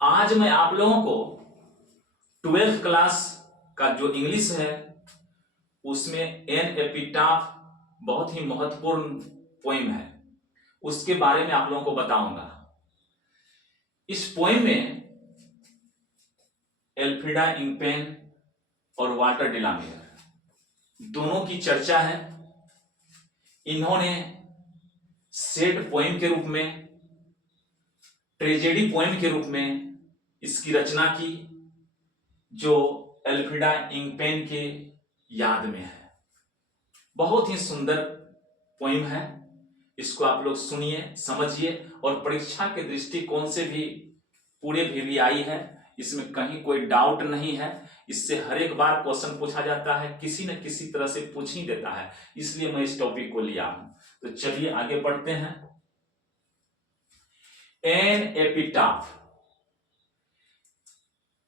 आज मैं आप लोगों को 12th क्लास का जो इंग्लिश है उसमें एन एपिटाफ बहुत ही महत्वपूर्ण पोइम है, उसके बारे में आप लोगों को बताऊंगा। इस पोइम में एल्फ्रेडा इंगपेन और वाल्टर डेलामेयर दोनों की चर्चा है। इन्होंने सेड पोइम के रूप में, ट्रेजेडी पोइम के रूप में इसकी रचना की, जो एल्फ्रेडा इंगपेन के याद में है। बहुत ही सुंदर पोइम है, इसको आप लोग सुनिए, समझिए और परीक्षा के दृष्टिकोण से भी पूरे VVI है, इसमें कहीं कोई डाउट नहीं है। इससे हर एक बार क्वेश्चन पूछा जाता है, किसी न किसी तरह से पूछ ही देता है, इसलिए मैं इस टॉपिक को लिया हूं। तो चलिए आगे बढ़ते हैं। एन एपिटाफ,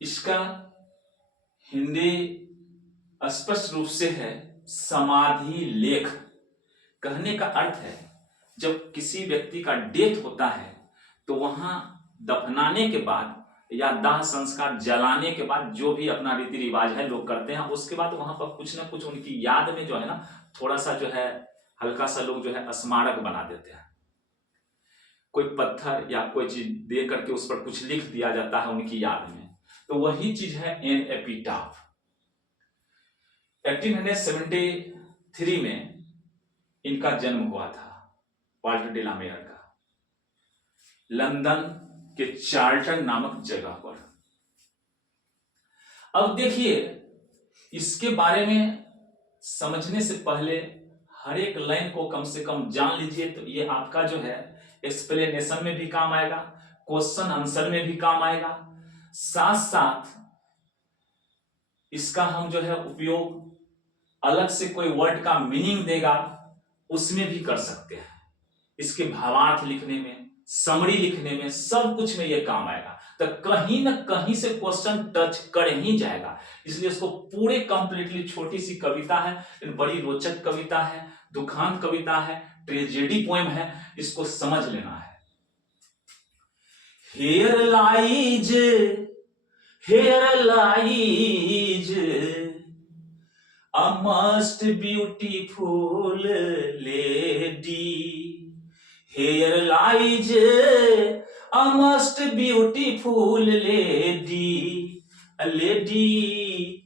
इसका हिंदी स्पष्ट रूप से है समाधि लेख। कहने का अर्थ है जब किसी व्यक्ति का डेथ होता है तो वहां दफनाने के बाद या दाह संस्कार जलाने के बाद जो भी अपना रीति रिवाज है लोग करते हैं, उसके बाद वहां पर कुछ ना कुछ उनकी याद में जो है ना, थोड़ा सा जो है हल्का सा लोग जो है स्मारक बना देते हैं। कोई पत्थर या कोई चीज दे करके उस पर कुछ लिख दिया जाता है उनकी याद में, तो वही चीज है एन एपिटाफ। 1873 में इनका जन्म हुआ था, वाल्टर डेलामेयर का, लंदन के चार्ल्टन नामक जगह पर। अब देखिए, इसके बारे में समझने से पहले हर एक लाइन को कम से कम जान लीजिए, तो ये आपका जो है एक्सप्लेनेशन में भी काम आएगा, क्वेश्चन आंसर में भी काम आएगा, साथ साथ इसका हम जो है उपयोग अलग से कोई वर्ड का मीनिंग देगा उसमें भी कर सकते हैं। इसके भावार्थ लिखने में, समरी लिखने में, सब कुछ में यह काम आएगा। तो कहीं ना कहीं से क्वेश्चन टच कर ही जाएगा, इसलिए इसको पूरे कंप्लीटली, छोटी सी कविता है लेकिन बड़ी रोचक कविता है, दुखांत कविता है, ट्रेजेडी पोएम है, इसको समझ लेना है। Here lies a most beautiful lady. Here lies a most beautiful lady. A lady,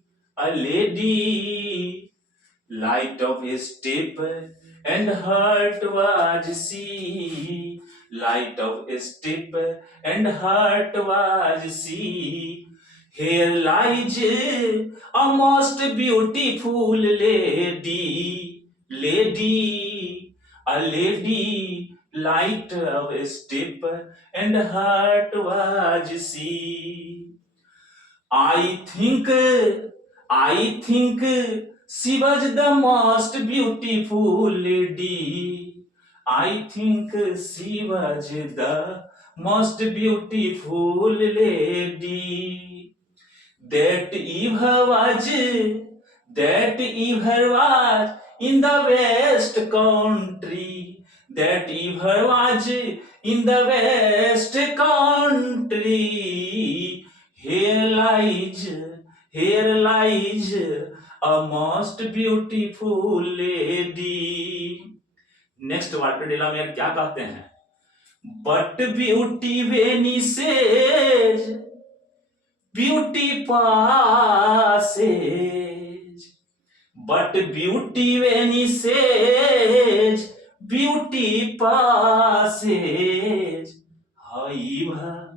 light of a step and heart was she. Light of a step and heart was she. Here lies a most beautiful lady. A lady, light of a step and heart was she. I think she was the most beautiful lady. I think she was the most beautiful lady. That Eve was in the West Country. That Eve was in the West Country. Here lies a most beautiful lady. Next Walter de la Mare क्या कहते हैं? But beauty vanishes, beauty passes. But beauty vanishes, beauty passes. However,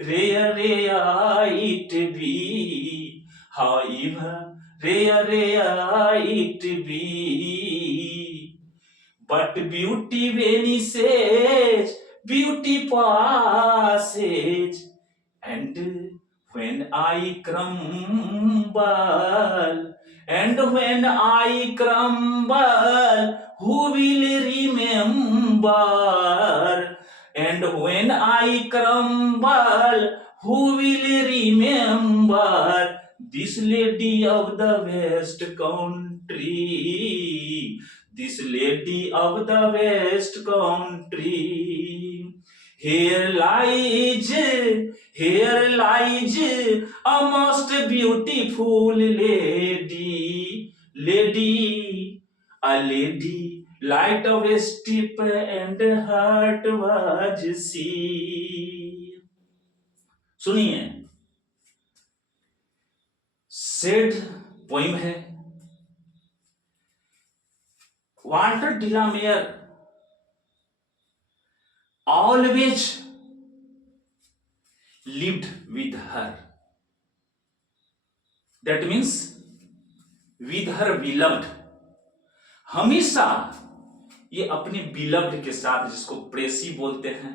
rare it be. However, rare it be. But beauty vanishes, beauty passes. And when I crumble, who will remember? And when I crumble, who will remember? This lady of the West Country. This lady of the West Country. Here lies, here lies a most beautiful lady, lady, a lady, light of a step and heart was she. सुनिए, sad poem है। Walter de la Mare always lived with her, that means with her beloved, हमेशा ये अपने beloved के साथ, जिसको प्रेसी बोलते हैं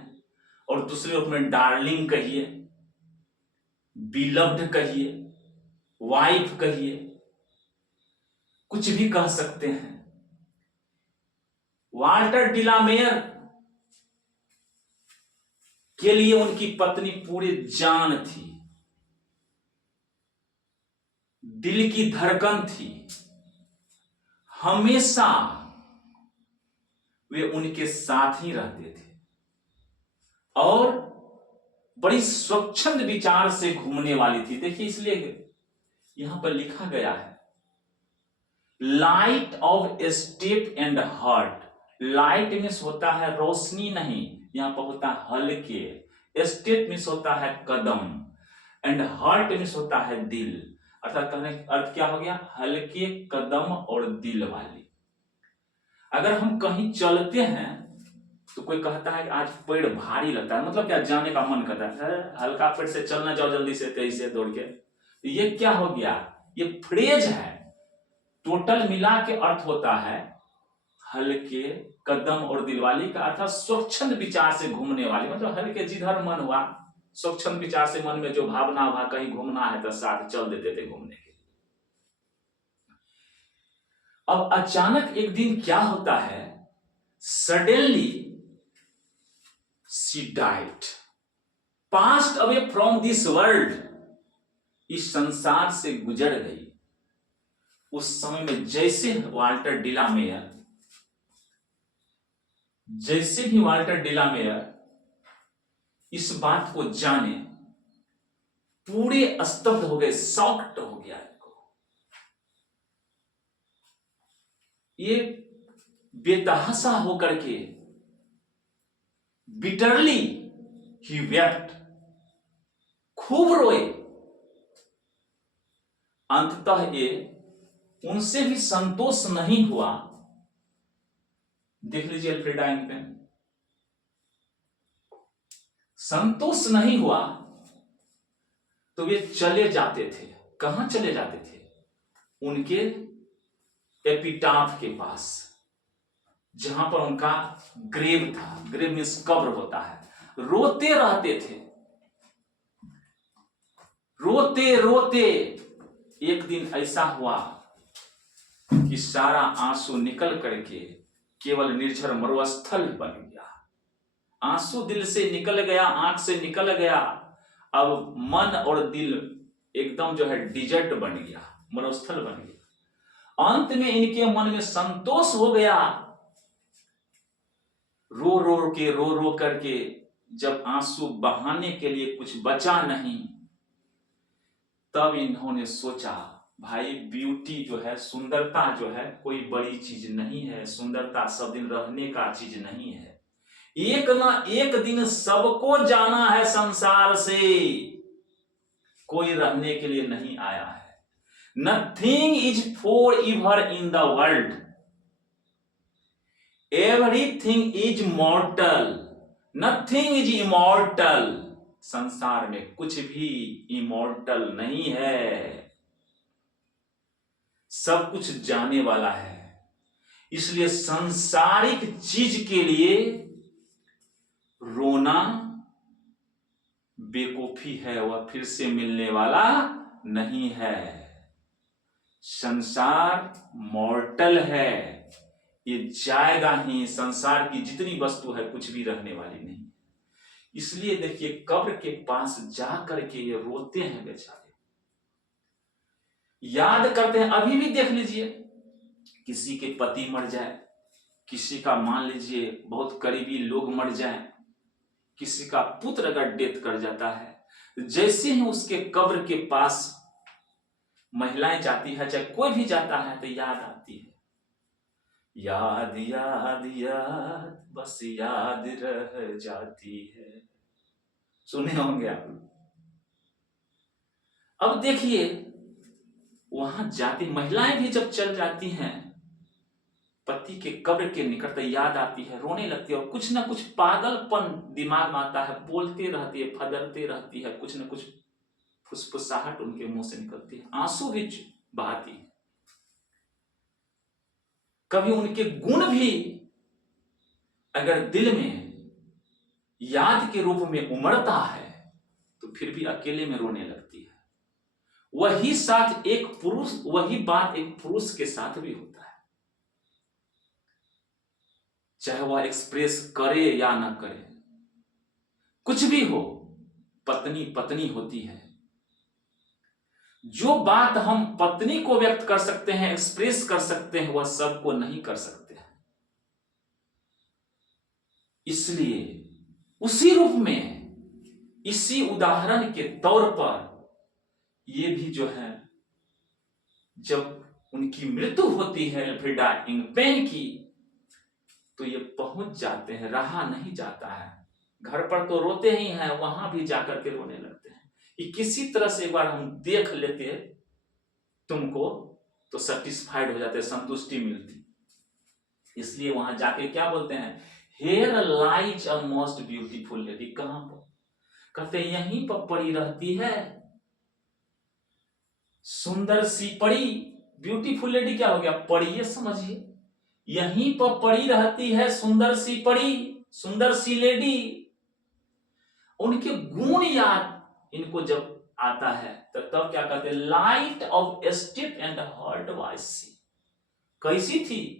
और दूसरे रूप में डार्लिंग कहिए, बिलव्ड कहिए, वाइफ कहिए, कुछ भी कह सकते हैं। वाल्टर डिलामेयर के लिए उनकी पत्नी पूरी जान थी, दिल की धड़कन थी। हमेशा वे उनके साथ ही रहते थे और बड़ी स्वच्छंद विचार से घूमने वाली थी। देखिए, इसलिए यहां पर लिखा गया है light of step and heart. Light means होता है रोशनी, नहीं, यहां पर होता है हल्के। स्टेप मीन्स होता है कदम एंड हार्ट मीन्स होता है दिल। अर्थात कहने का अर्थ क्या हो गया? हल्के कदम और दिल वाली। अगर हम कहीं चलते हैं तो कोई कहता है कि आज पेड़ भारी लगता है, मतलब क्या? जाने का मन करता है, हल्का पेड़ से चलना, जाओ जल्दी से, तेजी से दौड़ के। ये क्या हो गया? ये फ्रेज है। टोटल मिला के अर्थ होता है हल्के कदम और दिल वाली का अर्थ स्वच्छंद विचार से घूमने वाली, मतलब हल्के, जिधर मन हुआ स्वच्छंद विचार से, मन में जो भावना हुआ कहीं घूमना है तो साथ चल देते थे घूमने के लिए। अब अचानक एक दिन क्या होता है? Suddenly she died, passed away from this world, इस संसार से गुजर गई। उस समय में जैसे ही वाल्टर डिलामेयर इस बात को जाने, पूरे स्तब्ध हो गए, शॉक्ड हो गया। ये बेतहाशा होकर के बिटरली ही वेप्ट, खूब रोए। अंततः ये उनसे भी संतोष नहीं हुआ। देख लीजिए अल्फ्रेडा इंक पे, संतोष नहीं हुआ तो वे चले जाते थे। कहां चले जाते थे? उनके एपिटाफ के पास, जहां पर उनका ग्रेव था। ग्रेव मीन्स कब्र होता है। रोते रहते थे, रोते रोते एक दिन ऐसा हुआ कि सारा आंसू निकल करके केवल निर्झर मरुस्थल बन गया। आंसू दिल से निकल गया, आंख से निकल गया। अब मन और दिल एकदम जो है डिजर्ट बन गया, मरुस्थल बन गया। अंत में इनके मन में संतोष हो गया। रो रो करके जब आंसू बहाने के लिए कुछ बचा नहीं, तब इन्होंने सोचा, भाई ब्यूटी जो है, सुंदरता जो है, कोई बड़ी चीज नहीं है। सुंदरता सब दिन रहने का चीज नहीं है। एक ना एक दिन सबको जाना है संसार से, कोई रहने के लिए नहीं आया है। Nothing is for ever in the world, everything is मॉर्टल, nothing is immortal. संसार में कुछ भी इमॉर्टल नहीं है, सब कुछ जाने वाला है। इसलिए सांसारिक चीज के लिए रोना बेवकूफी है, वह फिर से मिलने वाला नहीं है। संसार मॉर्टल है, ये जाएगा ही। संसार की जितनी वस्तु है कुछ भी रहने वाली नहीं। इसलिए देखिए, कब्र के पास जा करके ये रोते हैं बेचारे, याद करते हैं। अभी भी देख लीजिए, किसी के पति मर जाए, किसी का मान लीजिए बहुत करीबी लोग मर जाए, किसी का पुत्र अगर डेथ कर जाता है, जैसे ही उसके कब्र के पास महिलाएं जाती है, चाहे कोई भी जाता है, तो याद आती है, याद याद याद बस याद रह जाती है। सुने होंगे आप लोग। अब देखिए, वहां जाती महिलाएं भी जब चल जाती हैं, पति के कब्र के निकट, याद आती है, रोने लगती है, और कुछ ना कुछ पागलपन दिमाग में आता है, बोलती रहती है, फदरती रहती है, कुछ ना कुछ फुसफुसाहट उनके मुंह से निकलती है, आंसू भी बहाती है। कभी उनके गुण भी अगर दिल में याद के रूप में उमड़ता है, तो फिर भी अकेले में रोने लगती है। वही साथ एक पुरुष, वही बात एक पुरुष के साथ भी होता है, चाहे वह एक्सप्रेस करे या ना करे, कुछ भी हो, पत्नी पत्नी होती है। जो बात हम पत्नी को व्यक्त कर सकते हैं, एक्सप्रेस कर सकते हैं, वह सबको नहीं कर सकते हैं। इसलिए उसी रूप में, इसी उदाहरण के तौर पर, ये भी जो है, जब उनकी मृत्यु होती है एल्फ्रेडा इंगपेन की, तो ये पहुंच जाते हैं, रहा नहीं जाता है। घर पर तो रोते ही हैं, वहां भी जाकर के रोने लगते हैं कि किसी तरह से एक बार हम देख लेते तुमको, तो सेटिस्फाइड हो जाते, संतुष्टि मिलती। इसलिए वहां जाके क्या बोलते हैं, here lies a most beautiful lady. कहां पर? कहते यहीं पर पड़ी रहती है सुंदर सी पड़ी। ब्यूटीफुल लेडी क्या हो गया? पढ़िए, समझिए, यहीं पर पड़ी रहती है सुंदर सी पड़ी, सुंदर सी लेडी। उनके गुण याद इनको जब आता है, तो तब क्या कहते हैं, light of step and heart was she. कैसी थी?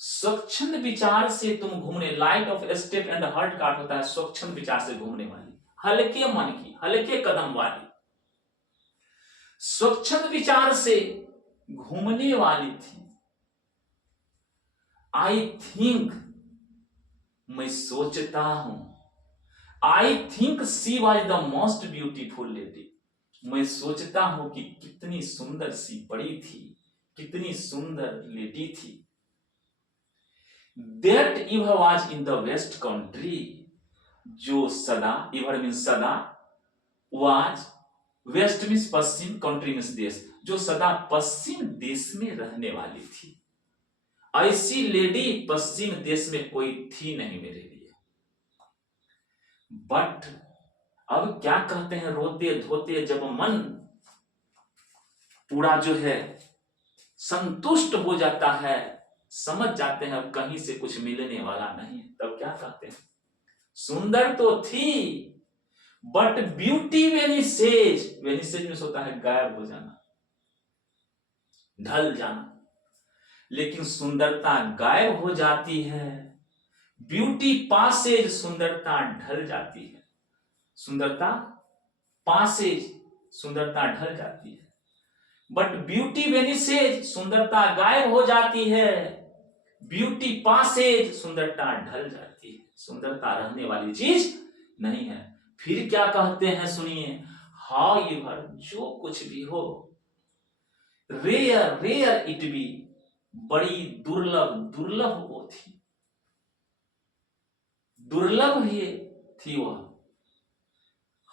स्वच्छंद विचार से तुम घूमने, light of step and heart का अर्थ होता है स्वच्छंद विचार से घूमने वाली, हल्के मन की, हल्के कदम वाली, स्वच्छंद विचार से घूमने वाली थी। आई थिंक, मैं सोचता हूं, I think she was the most beautiful lady. मैं सोचता हूं कि कितनी सुंदर सी पड़ी थी, कितनी सुंदर लेडी थी। That Eva was in the west country, जो सदा, Eva means सदा, was, west means Paschim, country means देश, जो सदा पश्चिम देश में रहने वाली थी। ऐसी लेडी पश्चिम देश में कोई थी नहीं मेरे लिए। बट अब क्या कहते हैं, रोते धोते जब मन पूरा जो है संतुष्ट हो जाता है, समझ जाते हैं अब कहीं से कुछ मिलने वाला नहीं, तब क्या कहते हैं, सुंदर तो थी, बट ब्यूटी वेनिसेज, वेनिसेज में होता है गायब हो जाना, ढल जाना। लेकिन सुंदरता गायब हो जाती है, ब्यूटी पासेज, सुंदरता ढल जाती है, सुंदरता पासेज, सुंदरता ढल जाती है। बट ब्यूटी वेनिसेज, सुंदरता गायब हो जाती है, ब्यूटी पासेज, सुंदरता ढल जाती है। सुंदरता रहने वाली चीज नहीं है। फिर क्या कहते हैं, सुनिए, हाउएवर, जो कुछ भी हो, रेयर, रेयर इट बी, बड़ी दुर्लभ, दुर्लभ वो थी, दुर्लभ ही थी वह।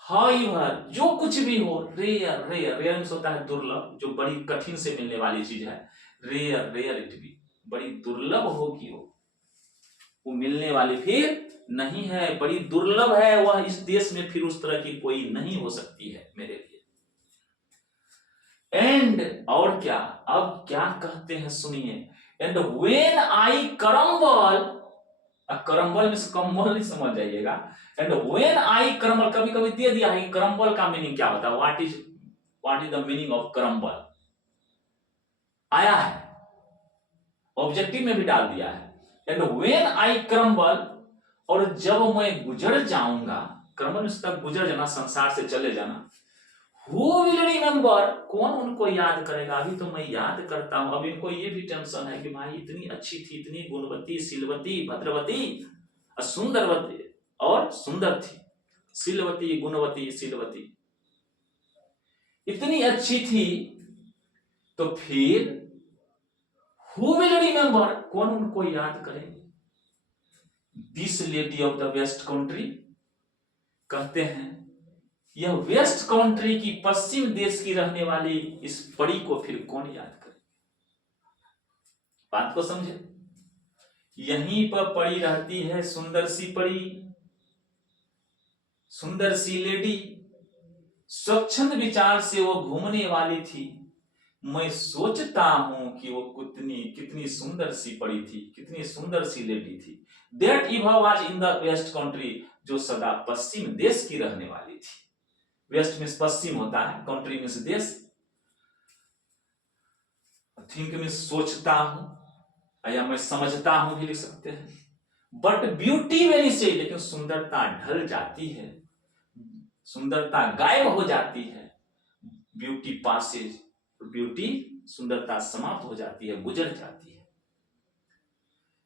हाउएवर, जो कुछ भी हो, रेयर, रेयर, रेयर मींस होता है दुर्लभ, जो बड़ी कठिन से मिलने वाली चीज है। रेयर, रेयर इट बी, बड़ी दुर्लभ होगी वो मिलने वाली फिर नहीं है, बड़ी दुर्लभ है वह, इस देश में फिर उस तरह की कोई नहीं हो सकती है मेरे लिए। एंड, और क्या, अब क्या कहते हैं सुनिए, एंड व्हेन आई करम्बल, करम्बल में कंबल नहीं समझ जाइएगा, एंड व्हेन आई करम्बल, कभी कभी दे दिया है करम्बल का मीनिंग क्या होता है, what is the meaning of crumble, आया है, ऑब्जेक्टिव में भी डाल दिया है। एंड व्हेन आई क्रम्बल, और जब मैं गुजर जाऊंगा, क्रम्बल तक गुजर जाना, संसार से चले जाना, हु विल रिमेंबर, कौन उनको याद करेगा। अभी तो मैं याद करता हूं, अभी इनको ये भी टेंशन है कि भाई इतनी अच्छी थी, इतनी गुणवती, शीलवती, भद्रवती, सुंदरवती और सुंदर थी, शीलवती, गुणवती, शीलवती, इतनी अच्छी थी। तो फिर हु विल रिमेंबर, कौन उनको याद करेंगे? This lady of the west country, कहते हैं यह वेस्ट कंट्री की, पश्चिम देश की रहने वाली इस परी को फिर कौन याद करे? बात को समझे। यहीं पर परी रहती है, सुंदर सी परी, सुंदर सी लेडी, स्वच्छंद विचार से वो घूमने वाली थी। मैं सोचता हूं कि वो कितनी सुंदर सी परी थी, कितनी सुंदर सी लेडी थी। That Eva was in the west country, जो सदा पश्चिम देश की रहने वाली थी। वेस्ट मीन्स पश्चिम होता है, कंट्री मीन्स देश। थिंक मीन्स सोचता हूं, या मैं समझता हूं भी लिख सकते हैं। बट ब्यूटी वेनिश, लेकिन सुंदरता ढल जाती है, सुंदरता गायब हो जाती है। ब्यूटी पासेज, ब्यूटी, सुंदरता समाप्त हो जाती है, गुजर जाती है।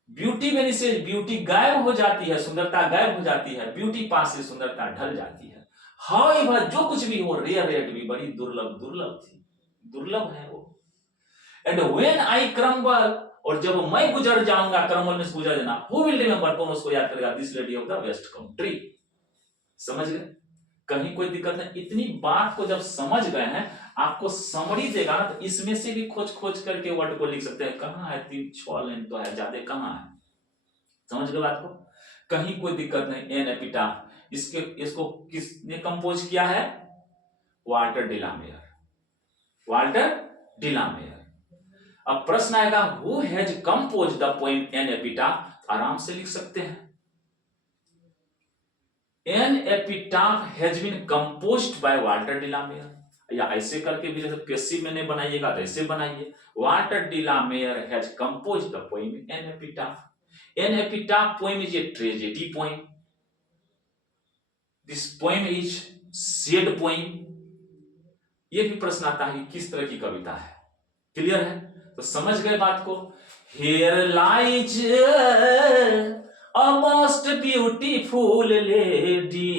ब्यूटी वेनिशेज, ब्यूटी गायब हो जाती है, सुंदरता गायब हो जाती है। ब्यूटी पासेज, सुंदरता ढल जाती है। हाउएवर, जो कुछ भी हो, रेयर रेयर भी, बड़ी दुर्लभ दुर्लभ थी, दुर्लभ है वो। एंड व्हेन आई क्रम्बल, और जब मैं गुजर जाऊंगा, क्रम्बल में गुजर जाना, हु विल रिमेंबर, कौन उसको याद करेगा? This lady of the west country. समझ गए? कहीं कोई दिक्कत नहीं। इतनी बात को जब समझ गए हैं, आपको समरी देगा ना, तो इसमें से भी खोज खोज करके वर्ड को लिख सकते हैं। कहाँ है? 3-6 लाइन तो है, ज्यादा कहाँ है? समझ गए बात को? कहीं कोई दिक्कत नहीं। एन एपिटाफ, इसको किसने कंपोज किया है? Walter de la Mare, Walter de la Mare. अब प्रश्न आएगा, who has compose the poem an epitaph? आराम से लिख सकते हैं, an epitaph has been composed by Walter de la Mare. या ऐसे करके भी, जैसे पैसिव में नहीं बनाइएगा तो ऐसे बनाइए, Walter de la Mare has composed the poem an epitaph. An epitaph poem is a tragedy poem. This poem is sad poem. ये भी प्रश्न आता है कि किस तरह की कविता है। क्लियर है? तो समझ गए बात को। Here lies a most beautiful lady,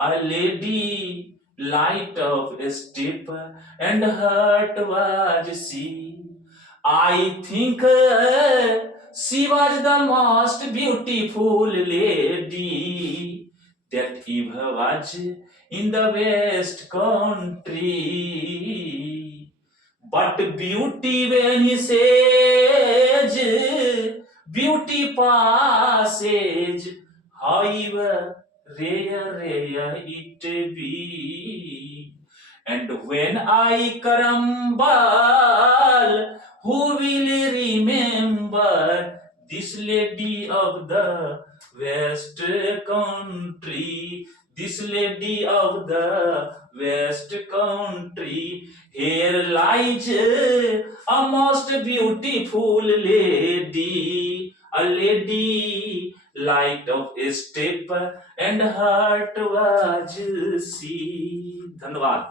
a lady, light of step and heart was she. I think she was the most beautiful lady that ever was in the West Country. But beauty when he says, beauty passes, however rare it be. And when I crumble, who will remember this lady of the West Country? This lady of the West Country. Here lies a most beautiful lady, a lady, light of step and heart was she. धन्यवाद।